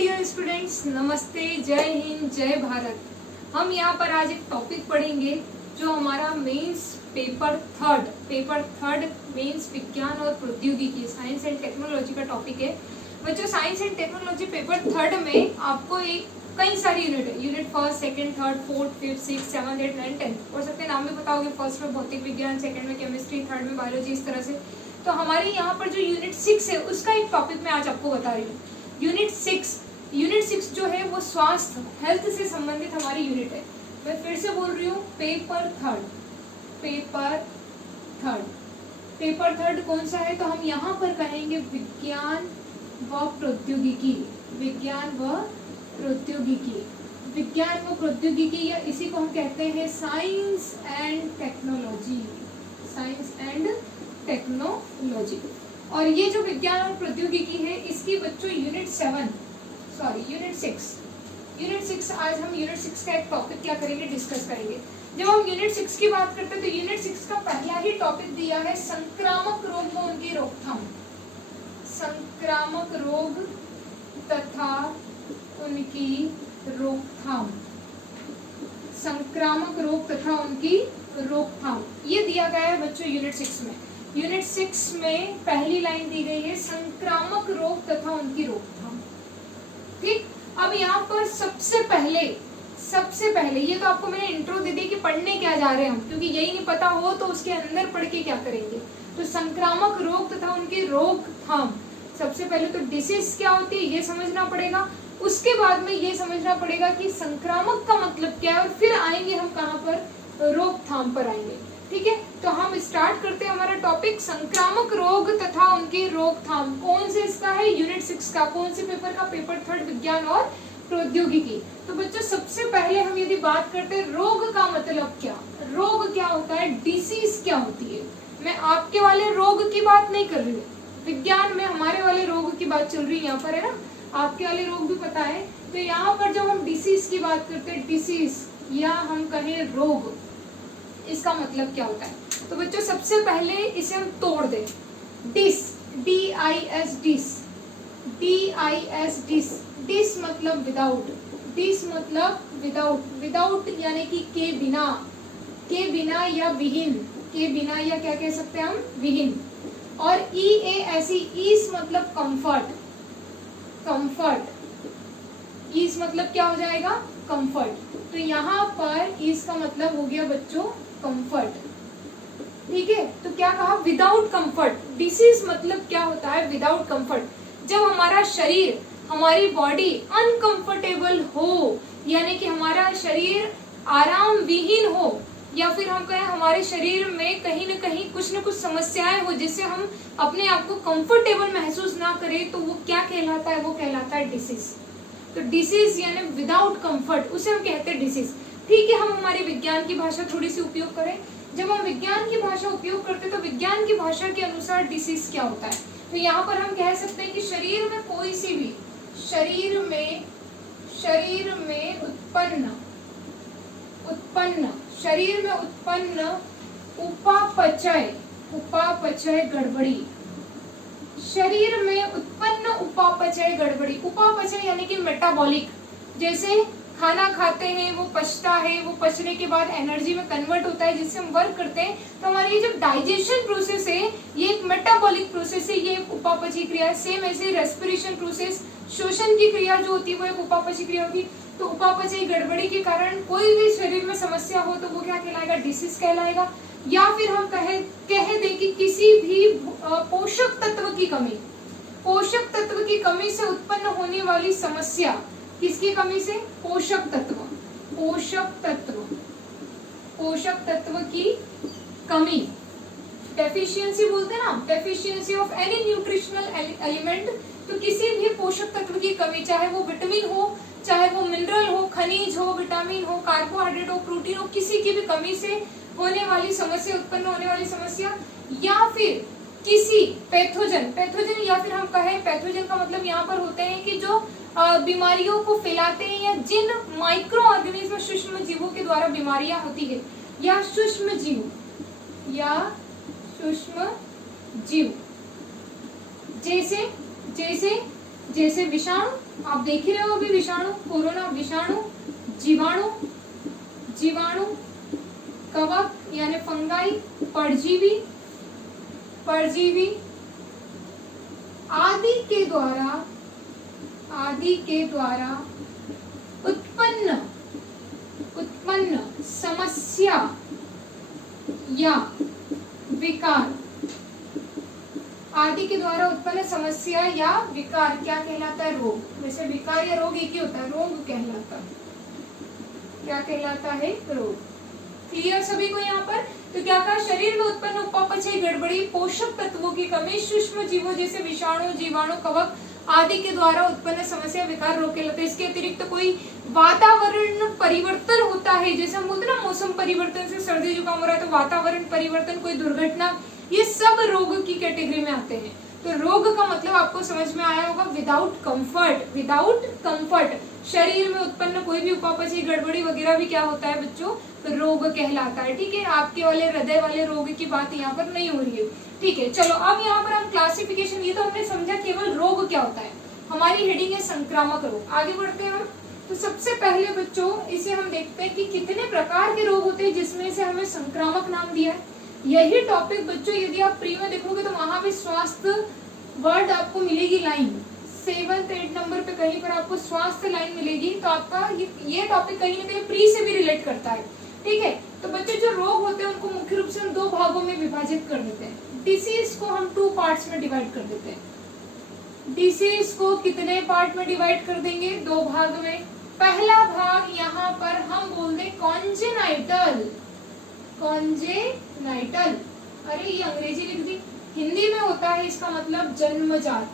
Dear students, नमस्ते, जय हिंद, जय भारत। हम यहाँ पर आज एक टॉपिक पढ़ेंगे जो हमारा मेंस पेपर थर्ड मेंस विज्ञान और प्रौद्योगिकी साइंस एंड टेक्नोलॉजी का टॉपिक है। बच्चों, science and technology paper third में आपको कई सारी यूनिट है। Unit first, second, third, fourth, fifth, six, seventh, eight, nine, tenth और सबके नाम भी बताओगे। फर्स्ट में भौतिक विज्ञान, सेकंड में केमिस्ट्री, थर्ड में बायोलॉजी, इस तरह से। तो हमारे यहाँ पर जो यूनिट 6 है उसका एक टॉपिक मैं आज आपको बता रही हूँ। यूनिट 6 जो है वो स्वास्थ्य, हेल्थ से संबंधित हमारी यूनिट है। मैं फिर से बोल रही हूँ, पेपर थर्ड कौन सा है? तो हम यहाँ पर कहेंगे विज्ञान व प्रौद्योगिकी, या इसी को हम कहते हैं साइंस एंड टेक्नोलॉजी। और ये जो विज्ञान और प्रौद्योगिकी है, इसकी बच्चों यूनिट 6 आज हम यूनिट 6 का एक टॉपिक क्या करेंगे, डिस्कस करेंगे। जब हम यूनिट 6 की बात करते हैं तो यूनिट 6 का पहला ही टॉपिक दिया है संक्रामक रोग व उनकी रोकथाम। संक्रामक रोग तथा उनकी रोकथाम, ये दिया गया है बच्चों यूनिट 6 में। यूनिट 6 में पहली लाइन दी गई है संक्रामक रोग तथा उनकी रोकथाम। ठीक, अब यहाँ पर सबसे पहले ये तो आपको मैंने इंट्रो दे दी कि पढ़ने क्या जा रहे हैं हम, क्योंकि यही नहीं पता हो तो उसके अंदर पढ़ के क्या करेंगे। तो संक्रामक रोग तथा उनकी रोकथाम, सबसे पहले तो डिसीज क्या होती है ये समझना पड़ेगा। उसके बाद में ये समझना पड़ेगा कि संक्रामक का मतलब क्या है, और फिर आएंगे हम कहाँ पर, रोकथाम पर आएंगे। ठीक है, तो हम स्टार्ट करते हैं हमारा टॉपिक संक्रामक रोग तथा उनकी रोकथाम। कौन से इसका है? यूनिट 6 का। कौन से पेपर का? पेपर थर्ड, विज्ञान और प्रौद्योगिकी। तो बच्चों, सबसे पहले हम यदि बात करते हैं रोग का मतलब क्या, रोग क्या होता है, डिसीज क्या होती है। मैं आपके वाले रोग की बात नहीं कर रही हूँ, विज्ञान में हमारे वाले रोग की बात चल रही है यहाँ पर, है ना। आपके वाले रोग भी पता है। तो यहाँ पर जब हम डिसीज की बात करते हैं, डिसीज या हम कहें रोग, इसका मतलब क्या होता है। तो बच्चों, सबसे पहले इसे हम तोड़ दें। डिस, डिस मतलब विदाउट यानी कि के बिना या विहीन, के बिना या क्या कह सकते हैं हम, विहीन। और ईस मतलब कंफर्ट, ईस मतलब क्या हो जाएगा, कंफर्ट। तो यहाँ पर ईस का मतलब हो गया बच्चों कंफर्ट। ठीक है, तो क्या कहा, विदाउट कंफर्ट। डिसीज मतलब क्या होता है, विदाउट कंफर्ट। जब हमारा शरीर, हमारी बॉडी अनकंफर्टेबल हो, यानी कि हमारा शरीर आराम विहीन हो, या फिर हम कहें हमारे शरीर में कहीं न कहीं कुछ न कुछ समस्याएं हो जिससे हम अपने आप को कंफर्टेबल महसूस ना करें, तो वो क्या कहलाता है, वो कहलाता है डिसीज। तो डिसीज यानी विदाउट कंफर्ट, उसे हम कहते हैं डिसीज। ठीक है, हम हमारी विज्ञान की भाषा थोड़ी सी उपयोग करें। जब हम विज्ञान की भाषा उपयोग करते हैं तो विज्ञान की भाषा के अनुसार डिसीज क्या होता है। तो यहाँ पर हम कह सकते हैं कि शरीर में कोई सी भी, शरीर में उत्पन्न उपापचय गड़बड़ी, शरीर में उत्पन्न उपापचय गड़बड़ी। उपापचय यानी कि मेटाबॉलिक, जैसे खाना खाते हैं वो पचता है, वो पचने के बाद एनर्जी में कन्वर्ट होता है जिससे हम वर्क करते हैं। तो हमारी ये जो डाइजेशन प्रोसेस है ये एक मेटाबॉलिक प्रोसेस है, ये एक उपापचय क्रिया है। सेम ऐसे रेस्पिरेशन प्रोसेस, श्वसन की क्रिया जो होती है वो एक उपापचय क्रिया होगी। तो उपापचय गड़बड़ी के कारण कोई भी शरीर में समस्या हो तो वो क्या कहलाएगा, डिसीज कहलाएगा। या फिर हम कह दें कि किसी भी पोषक तत्व की कमी से उत्पन्न होने वाली समस्या, किसकी कमी से, पोषक तत्व की कमी, डेफिशिएंसी बोलते हैं ना, deficiency of any nutritional element. तो किसी भी पोषक तत्व की कमी, चाहे वो विटामिन हो, चाहे वो मिनरल हो, खनिज हो, विटामिन हो, कार्बोहाइड्रेट हो, प्रोटीन हो, किसी की भी कमी से होने वाली समस्या, उत्पन्न होने वाली समस्या, या फिर किसी पैथोजन, या फिर हम कहें पैथोजन का मतलब यहाँ पर होते हैं कि जो बीमारियों को फैलाते हैं, या जिन माइक्रो ऑर्गेनिज्म, सूक्ष्म जीवों के द्वारा बीमारियां होती है, या सूक्ष्म जीव, जैसे जैसे विषाणु, आप देख ही रहे हो अभी विषाणु, कोरोना विषाणु, जीवाणु, जीवाणु, कवक यानी फंगाई, परजीवी, परजीवी आदि के द्वारा उत्पन्न समस्या या विकार, आदि के द्वारा उत्पन्न समस्या या विकार क्या कहलाता है? रोग। वैसे विकार या रोग एक ही होता है, रोग कहलाता है। क्या कहलाता है? रोग। क्लियर सभी को यहाँ पर? तो क्या कहा? शरीर में उत्पन्न उपापचय गड़बड़ी, पोषक तत्वों की कमी, सूक्ष्म जीवों जैसे विषाणु, जीवाणु, कवक आदि के द्वारा उत्पन्न समस्या विकार रोग कहलाते हैं। इसके अतिरिक्त कोई वातावरण परिवर्तन होता है, जैसे हम बोलते हैं ना मौसम परिवर्तन से सर्दी जुकाम हो रहा है, तो वातावरण परिवर्तन, कोई दुर्घटना, ये सब रोग की कैटेगरी में आते हैं। तो रोग का मतलब आपको समझ में आया होगा, विदाउट कंफर्ट, विदाउट कंफर्ट शरीर में उत्पन्न कोई भी उपापचय गड़बड़ी वगैरह भी क्या होता है बच्चों? तो रोग कहलाता है। ठीक है, आपके वाले हृदय वाले रोग की बात यहाँ पर नहीं हो रही है। ठीक है, चलो अब यहाँ पर हम क्लासिफिकेशन, ये तो हमने समझा केवल रोग क्या होता है। हमारी हेडिंग है संक्रामक रोग। आगे बढ़ते हैं हम। तो सबसे पहले बच्चों इसे हम देखते हैं कि कितने प्रकार के रोग होते हैं, जिसमें से हमें संक्रामक नाम दिया है। यही टॉपिक बच्चों यदि आप प्री में देखोगे तो वहां पे स्वास्थ्य वर्ड आपको मिलेगी लाइन 7-8 नंबर पे कहीं पर आपको स्वास्थ्य लाइन मिलेगी। तो आपका ये टॉपिक कहीं ना कहीं प्री से भी रिलेट करता है। ठीक है, तो बच्चों जो रोग होते हैं उनको मुख्य रूप से हम 2 भागों में विभाजित कर देते हैं। डिसीज को हम 2 पार्ट्स में डिवाइड कर देते हैं। डिसीज को कितने पार्ट में डिवाइड कर देंगे? 2 भाग में। पहला भाग यहाँ पर हम बोल दें कॉन्जेनाइटल। कॉन्जेनाइटल, अरे ये अंग्रेजी लिख दी, हिंदी में होता है इसका मतलब जन्मजात।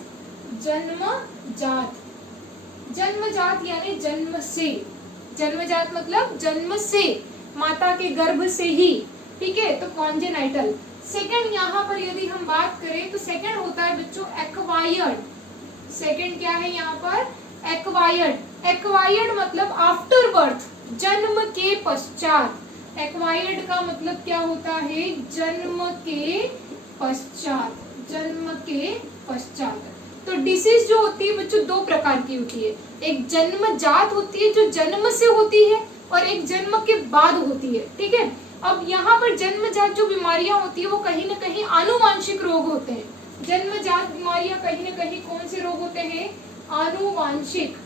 जन्मजात, जन्मजात यानी जन्म से। जन्मजात मतलब जन्म से, माता के गर्भ से ही। ठीक है, तो कॉन्जेनाइटल। सेकंड यहाँ पर यदि हम बात करें तो सेकंड होता है बच्चों एक्वायर्ड। सेकंड क्या है यहाँ पर? एक्वायर्ड। एक्वायर्ड मतलब आफ्टर बर्थ, जन्म के पश्चात। एक्वायर्ड का मतलब क्या होता है? जन्म के पश्चात, जन्म के पश्चात। तो डिसीज जो होती है बच्चों 2 प्रकार की होती है। एक जन्मजात होती है जो जन्म से होती है, और एक जन्म के बाद होती है। ठीक है, अब यहाँ पर जन्मजात जो बीमारियां होती है वो कहीं ना कहीं आनुवांशिक रोग होते हैं। जन्मजात बीमारियां कहीं ना कहीं कौन से रोग होते हैं? आनुवांशिक।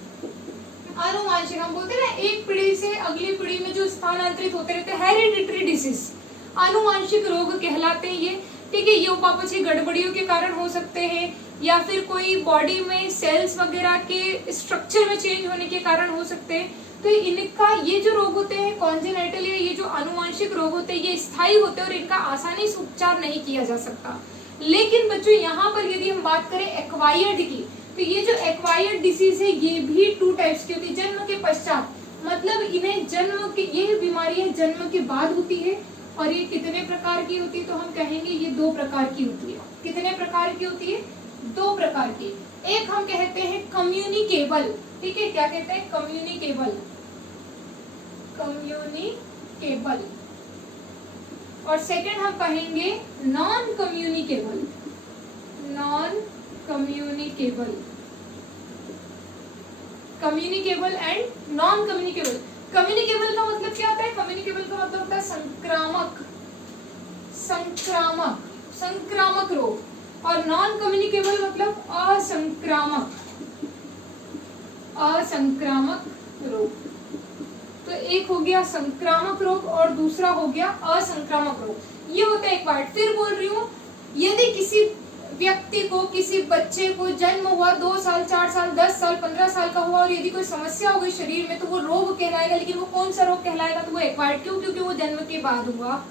आनुवांशिक हम बोलते हैं ना, एक पीढ़ी से अगली पीढ़ी में जो स्थानांतरित होते रहते हैं, हेरिडिटरी डिसीज, आनुवांशिक रोग कहलाते हैं ये। ठीक है, ये उपापचय गड़बड़ियों के कारण हो सकते हैं, या फिर कोई बॉडी में सेल्स वगैरह के स्ट्रक्चर में चेंज होने के कारण हो सकते हैं। तो इनका ये जो रोग होते हैं कॉन्जेनाइटल, ये जो आनुवांशिक रोग होते हैं, ये स्थायी होते हैं और इनका आसानी से उपचार नहीं किया जा सकता। लेकिन बच्चों यहाँ पर यदि हम बात करें एक्वायर्ड की, तो ये जो एक्वायर्ड डिसीज है ये भी 2 टाइप्स की होती है। जन्म के पश्चात मतलब इन्हें जन्म के, ये बीमारियां जन्म के बाद होती है। और ये कितने प्रकार की होती है? तो हम कहेंगे ये 2 प्रकार की होती है। कितने प्रकार की होती है? 2 प्रकार की। एक हम कहते हैं कम्युनिकेबल। ठीक है, क्या कहते हैं? कम्युनिकेबल। कम्युनिकेबल। और सेकंड हम कहेंगे non communicable. Non communicable. Communicable and non communicable. Communicable का मतलब क्या होता है? कम्युनिकेबल का मतलब होता है संक्रामक, संक्रामक, संक्रामक रोग। और नॉन कम्युनिकेबल मतलब असंक्रामक, असंक्रामक रोग। तो एक हो गया संक्रामक रोग और दूसरा हो गया असंक्रामक रोग। ये होता है एक पार्ट। फिर बोल रही हूँ, यदि किसी व्यक्ति को, किसी बच्चे को जन्म हुआ 2 साल, 4 साल, 10 साल, 15 साल का हुआ और यदि कोई समस्या हो गई शरीर में, तो वो रोग कहलाएगा। लेकिन वो कौन सा रोग कहलाएगा? तो वो एक्वायर्ड। क्यों? क्योंकि वो जन्म के बाद हुआ।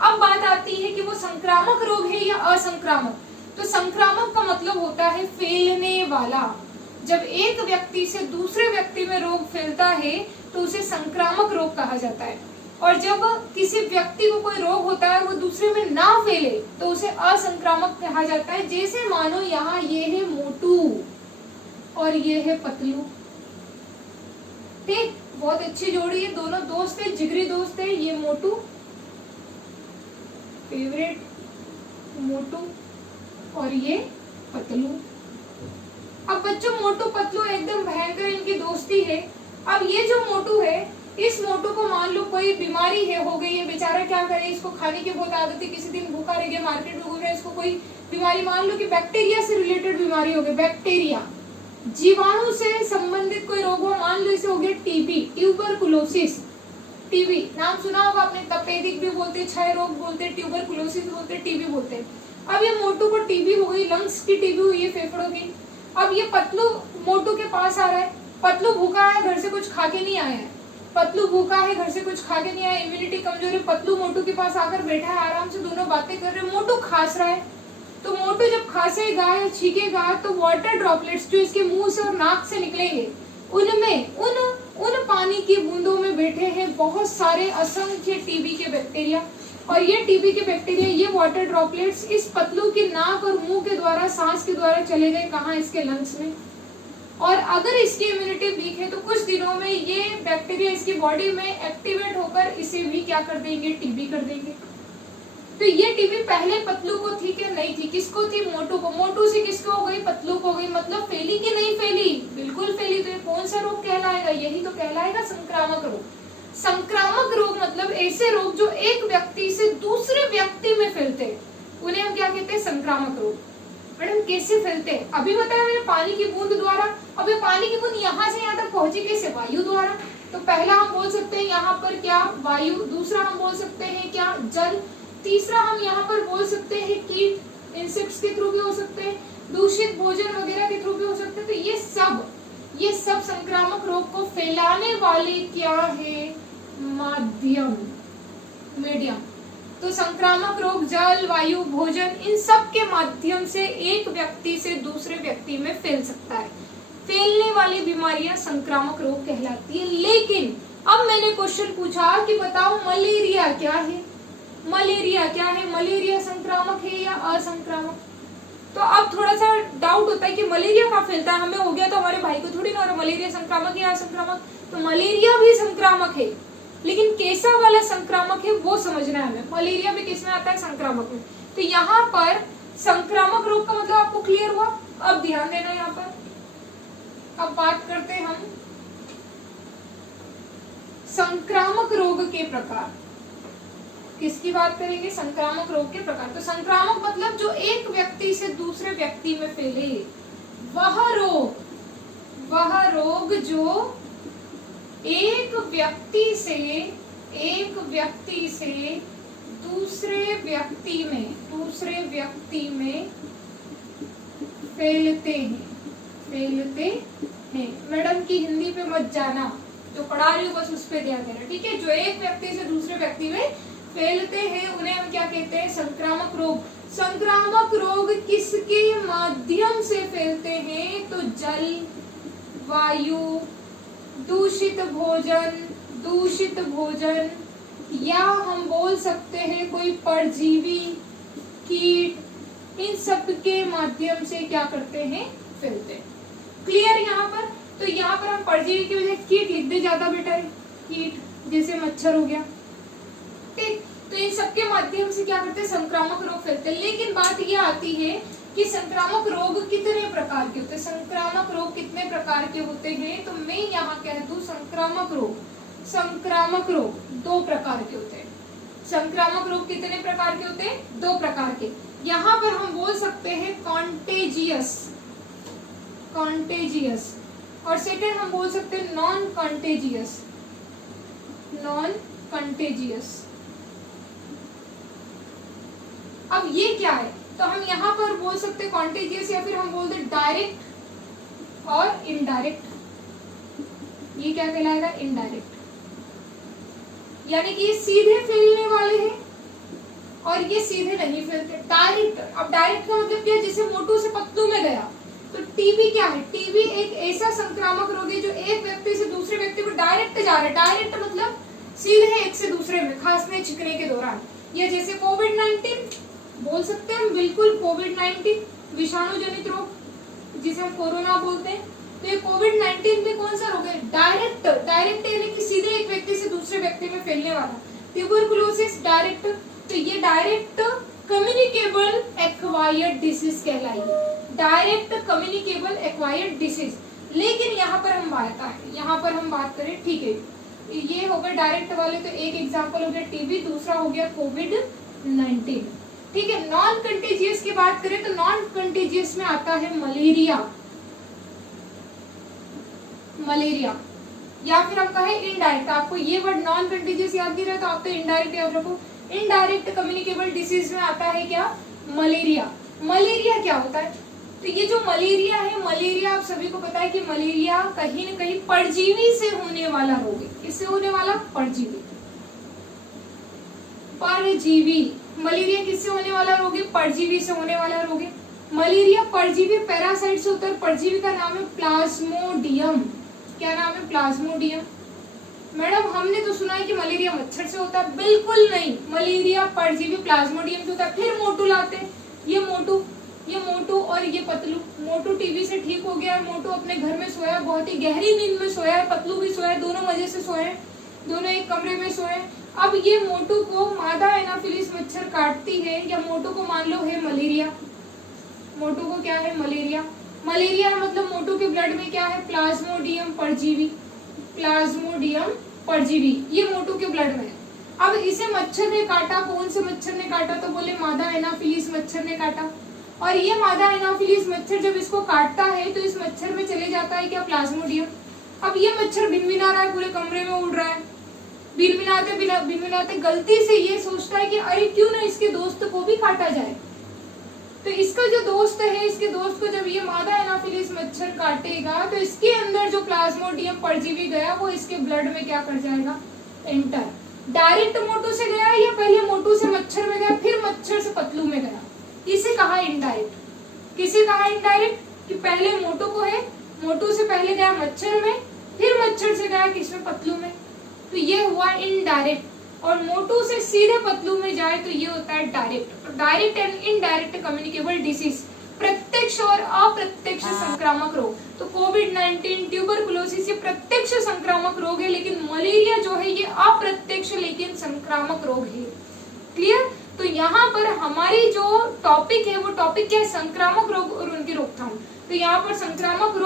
अब बात आती है कि वो संक्रामक रोग है या असंक्रामक। तो संक्रामक का मतलब होता है फैलने वाला। जब एक व्यक्ति से दूसरे व्यक्ति में रोग फैलता है तो उसे संक्रामक रोग कहा जाता है। और जब किसी व्यक्ति को कोई रोग होता है वो दूसरे में ना फैले तो उसे असंक्रामक कहा जाता है। जैसे मानो यहाँ ये है मोटू और ये है पतलू। ठीक, बहुत अच्छी जोड़ी है, दोनों दोस्त है, जिगरी दोस्त है। ये मोटू, फेवरेट मोटू, और ये पतलू। अब बच्चों मोटू पतलू एकदम भयंकर इनकी दोस्ती है। अब ये जो मोटू है, इस मोटू को मान लो कोई बीमारी है, हो गई है, बेचारा क्या करे, इसको खाने की बहुत आदत है, किसी दिन भूखा रह गया, मार्केट में घूम रहा है, इसको कोई बीमारी, मान लो कि बैक्टीरिया से रिलेटेड बीमारी हो गई, बैक्टीरिया जीवाणु से संबंधित कोई रोग हो, मान लो इसे हो गया टीबी, ट्यूबरकुलोसिस, टीबी नाम सुना होगा आपने, तपेदिक भी बोलते हैं, क्षय रोग बोलते हैं, ट्यूबरकुलोसिस बोलते हैं, टीबी बोलते हैं। अब ये मोटू को टीबी हो गई, लंग्स की टीबी हुई है, फेफड़ों की। अब ये पतलू मोटू के पास आ रहा है, पतलू भूखा है, घर से कुछ खा के नहीं आया है, पतलू भूखा है, घर से कुछ खा के नहीं आया, इम्यूनिटी कमजोर है, पतलू मोटू के पास आकर बैठा है, आराम से दोनों बातें कर रहे हैं, मोटू खांस रहा है। तो मोटू जब खांसेगा या छींकेगा तो वाटर ड्रॉपलेट्स जो इसके मुंह से और नाक से निकलेंगे, उनमें उन पानी की बूंदों में बैठे हैं बहुत सारे असंख्य टीबी के बैक्टीरिया, और ये टीबी के बैक्टीरिया, ये वाटर ड्रॉपलेट्स इस पतलू की नाक और मुंह के द्वारा, सांस के द्वारा चले गए कहाँ, इसके लंग्स में। और अगर इसकी इम्यूनिटी वीक है तो कुछ दिनों में ये बैक्टीरिया इसकी बॉडी में एक्टिवेट होकर इसे भी क्या कर देंगे, टीबी कर देंगे। तो ये टीबी पहले पतलू को थी क्या, नहीं थी, किसको थी, मोटू को। मोटू से किसको हो गई, पतलू को हो गई, मतलब फैली कि नहीं फैली, बिल्कुल फैली। तो ये कौन सा रोग कहलाएगा, यही तो कहलाएगा संक्रामक रोग। संक्रामक रोग मतलब ऐसे रोग जो एक व्यक्ति से दूसरे व्यक्ति में फैलते हैं, उन्हें हम क्या कहते हैं, संक्रामक रोग। मैडम कैसे फैलते हैं, अभी बताया मैंने, पानी की बूंद द्वारा। अब ये पानी की बूंद यहाँ से यहाँ तक पहुंची कैसे, वायु द्वारा। तो पहला हम बोल सकते हैं यहाँ पर क्या, वायु, दूसरा हम बोल सकते हैं क्या, जल, तीसरा हम यहाँ पर बोल सकते हैं कीट, इंसेक्ट्स के थ्रू भी हो सकते हैं, दूषित भोजन वगैरह के थ्रू भी हो सकते हैं। तो ये सब संक्रामक रोग को फैलाने वाले क्या है, माध्यम, मीडियम। तो संक्रामक रोग जल, वायु, भोजन, इन सब के माध्यम से एक व्यक्ति से दूसरे व्यक्ति में फैल सकता है। फैलने वाली बीमारियां संक्रामक रोग कहलाती है। लेकिन अब मैंने क्वेश्चन पूछा कि बताओ मलेरिया क्या है, मलेरिया क्या है, मलेरिया संक्रामक है या असंक्रामक। तो अब थोड़ा सा डाउट होता है कि मलेरिया कहाँ फैलता है, हमें हो गया तो हमारे भाई को थोड़ी ना हो रहा, मलेरिया संक्रामक या असंक्रामक। तो मलेरिया भी संक्रामक है, लेकिन कैसा वाला संक्रामक है वो समझना है हमें। मलेरिया भी किसमें आता है, संक्रामक में। तो यहाँ पर संक्रामक रोग का मतलब आपको क्लियर हुआ। अब ध्यान देना यहाँ पर, अब बात करते हैं हम संक्रामक रोग के प्रकार। किसकी बात करेंगे, संक्रामक रोग के प्रकार। तो संक्रामक मतलब जो एक व्यक्ति से दूसरे व्यक्ति में फैले, वह रोग जो एक व्यक्ति से दूसरे व्यक्ति में फैलते हैं। मैडम की हिंदी पे मत जाना, जो पढ़ा रही हो बस उस पे ध्यान देना, ठीक है। जो एक व्यक्ति से दूसरे व्यक्ति में फैलते हैं उन्हें हम क्या कहते हैं, संक्रामक रोग। संक्रामक रोग किसके माध्यम से फैलते हैं, तो जल, वायु, दूषित भोजन, या हम बोल सकते हैं कोई परजीवी, कीट, इन सब के माध्यम से क्या करते हैं, फैलते हैं। क्लियर यहाँ पर। तो यहाँ पर हम परजीवी की वजह कीट लिख दे ज्यादा बेटर है, कीट जैसे मच्छर हो गया, ठीक। तो इन सबके माध्यम से क्या करते हैं, संक्रामक रोग फैलते हैं। लेकिन बात यह आती है कि संक्रामक रोग कितने प्रकार के होते हैं, संक्रामक रोग कितने प्रकार के होते हैं। तो मैं यहाँ कह दूं संक्रामक रोग 2 प्रकार के होते हैं। संक्रामक रोग कितने प्रकार के होते हैं, 2 प्रकार के। यहाँ पर हम बोल सकते हैं कॉन्टेजियस, और सेकेंड हम बोल सकते हैं नॉन कंटेजियस। अब ये क्या है, तो हम यहाँ पर बोल सकते हैं कॉन्टेजियस, या फिर हम बोलते डायरेक्ट और इनडायरेक्ट। ये क्या कहलाएगा, इनडायरेक्ट, यानी कि ये सीधे फैलने वाले हैं और ये सीधे नहीं फैलते, डायरेक्ट। अब डायरेक्ट का मतलब क्या है, जैसे मोटू से पतलू में गया। तो टीबी क्या है, टीबी एक ऐसा संक्रामक रोग है जो एक व्यक्ति से दूसरे व्यक्ति को डायरेक्ट जा रहा है। डायरेक्ट मतलब सीधे एक से दूसरे में, खांसने छिकने के दौरान। ये जैसे कोविड-19 बोल सकते हैं हम, बिल्कुल कोविड-19 विषाणु जनित रोग जिसे हम कोरोना बोलते हैं। तो ये कोविड-19 में कौन सा रोग है, डायरेक्ट यानी कि सीधे एक व्यक्ति से दूसरे व्यक्ति में फैलने वाला। ट्यूबरकुलोसिस डायरेक्ट, तो ये डायरेक्ट कम्युनिकेबल एक्वायर्ड डिसीज कहलाएगी, डायरेक्ट कम्युनिकेबल एक्वायर्ड डिसीज। लेकिन यहाँ पर हम बात करें, ठीक है, ये होगा डायरेक्ट वाले, तो एक एग्जांपल हो गया टीबी, दूसरा हो गया कोविड-19, ठीक है। नॉन कंटेजियस की बात करें तो नॉन कंटेजियस में आता है मलेरिया, या फिर हम कहें इनडायरेक्ट। आपको ये वर्ड नॉन कंटेजियस याद नहीं रहा तो आप तो इनडायरेक्ट याद रखो। इनडायरेक्ट कम्युनिकेबल डिसीज में आता है क्या, मलेरिया। मलेरिया क्या होता है, तो ये जो मलेरिया है, मलेरिया आप सभी को पता है कि मलेरिया कहीं न कहीं परजीवी से होने वाला रोग है। किससे होने वाला, परजीवी। मलेरिया किससे होने वाला रोग है, परजीवी से होने वाला रोग है। मलेरिया परजीवी पैरासाइट से होता है, परजीवी का नाम है प्लाज्मोडियम। क्या नाम है, प्लाज्मोडियम। मैडम हमने तो सुना है कि मलेरिया मच्छर से होता है, बिल्कुल नहीं, मलेरिया परजीवी प्लाज्मोडियम से होता है। फिर मोटू लाते हैं, ये मोटू और ये पतलू। मोटू टीबी से ठीक हो गया है, मोटू अपने घर में सोया, बहुत ही गहरी नींद में सोया है, पतलू भी सोया है, दोनों मजे से सोए हैं, दोनों एक कमरे में सोए। अब ये मोटू को मादा एनाफिलिस मच्छर काटती है, या मोटू को मान लो है मलेरिया, मोटू को क्या है, मलेरिया। मलेरिया मतलब मोटू के ब्लड में क्या है, प्लाज्मोडियम परजीवी, प्लाज्मोडियम परजीवी, ये मोटू के ब्लड में है। अब इसे मच्छर ने काटा, कौन से मच्छर ने काटा, तो बोले मादा एनाफिलिस मच्छर ने काटा। और ये मादा एनाफिलिस मच्छर जब इसको काटता है तो इस मच्छर में चले जाता है क्या, प्लाज्मोडियम। अब ये मच्छर भिनभिना रहा है, पूरे कमरे में उड़ रहा है, भिनभिनाते गलती से ये सोचता है कि अरे क्यों ना इसके दोस्त को भी काटा जाए। तो इसका जो दोस्त है, इसके दोस्त को जब ये मादा एनाफिलिस मच्छर काटेगा तो इसके अंदर जो प्लाज्मोडियम परजीवी गया वो इसके ब्लड में क्या कर जाएगा, एंटर। डायरेक्ट मोटू से गया या पहले मोटू से मच्छर में गया, फिर मच्छर से पतलू में गया, इसे कहा इनडायरेक्ट। किसे कहा इनडायरेक्ट, कि पहले मोटू को है, मोटू से पहले गया मच्छर में, फिर मच्छर से गया किसमें, पतलू में, तो ये हुआ इनडायरेक्ट। और मोटू से सीधे पतलू में जाए तो ये होता है direct. Direct and indirect communicable disease, प्रत्यक्ष और अप्रत्यक्ष संक्रामक रोग। तो कोविड-19, ट्यूबरकुलोसिस ये प्रत्यक्ष संक्रामक रोग है, लेकिन मलेरिया जो है ये अप्रत्यक्ष लेकिन संक्रामक रोग है। क्लियर। तो यहाँ पर हमारी जो टॉपिक है वो टॉपिक क्या है, संक्रामक रोग और उनकी रोकथाम। तो यहाँ पर संक्रामक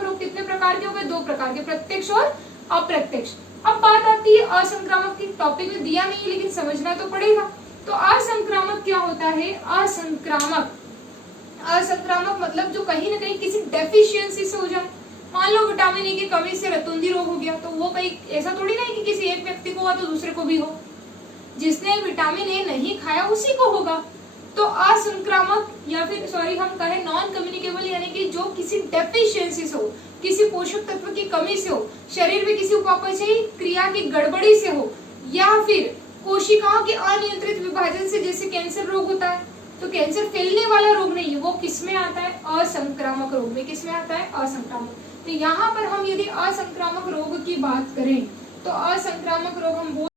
रोग कितने प्रकार के हो गए, 2 प्रकार के, प्रत्यक्ष और अप्रत्यक्ष। अब बात आती है असंक्रामक की, टॉपिक में दिया नहीं लेकिन समझना तो पड़ेगा। तो असंक्रामक क्या होता है, असंक्रामक मतलब जो कहीं ना कहीं किसी डेफिशिएंसी से हो जाए। मान लो विटामिन ए की कमी से रतुंधी रोग हो गया, तो वो कहीं ऐसा थोड़ी ना है कि किसी एक व्यक्ति को हुआ तो दूसरे को भी हो, जिसने विटामिन ए नहीं खाया उसी को होगा। तो असंक्रामक या फिर हम कहें नॉन कम्युनिकेबल, यानी कि जो किसी डेफिशिएंसी से हो, किसी पोषक तत्व की कमी से हो, शरीर में किसी उपापचयी क्रिया की गड़बड़ी से हो, या फिर कोशिकाओं के अनियंत्रित विभाजन से, जैसे कैंसर रोग होता है। तो कैंसर फैलने वाला रोग नहीं है, वो किसमें आता है, असंक्रामक रोग में। किसमें आता है, असंक्रामक। तो यहाँ पर हम यदि असंक्रामक रोग की बात करें तो असंक्रामक रोग हम